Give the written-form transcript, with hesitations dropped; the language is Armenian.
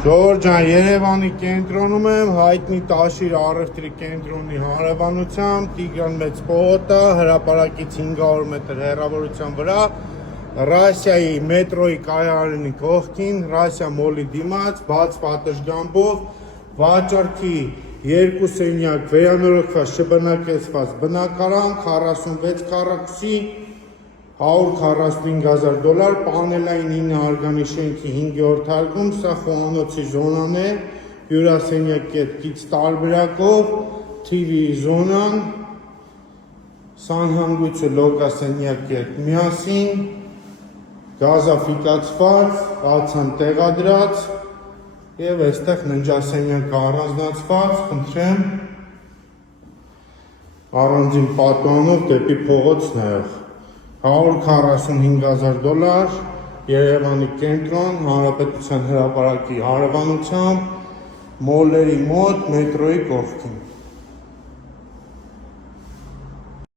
Ժողովուրդ ջան, Երևանի կենտրոնում եմ, հայտնի Տաշիր առևտրի կենտրոնի հարևանությամբ, Տիգրան Մեծ պողոտը, հրապարակից 500 մետր հեռավորության վրա, Ռասիայի մետրոյի կայարանի կողքին, Ռասիա մոլի դիմաց, բաց պատշգամբով, վաճառքի 2 սենյակ վերանորոգված շբնակեցված բնակարան, 46 քառակուսի, $145,000, պանելային 9 հարգանի շենքի 5-րդ հարկում, սա խոհանոցի զոնան է, հյուրասենյակ կետքից տարբերակով, TV զոնան, սանհանգույցը լոգասենյակ կետ միասին, գազաֆիկացված, ացան տեղադրած և այստեղ ննջասենյակ առանձնացված, խնդրեմ, առանձին պատուհանով դեպի փողոց նայող, $145,000, Երևանի կենտրոն, Հանրապետության հրապարակի հարևանությամբ, մոլերի մոտ, մետրոյի կողքին։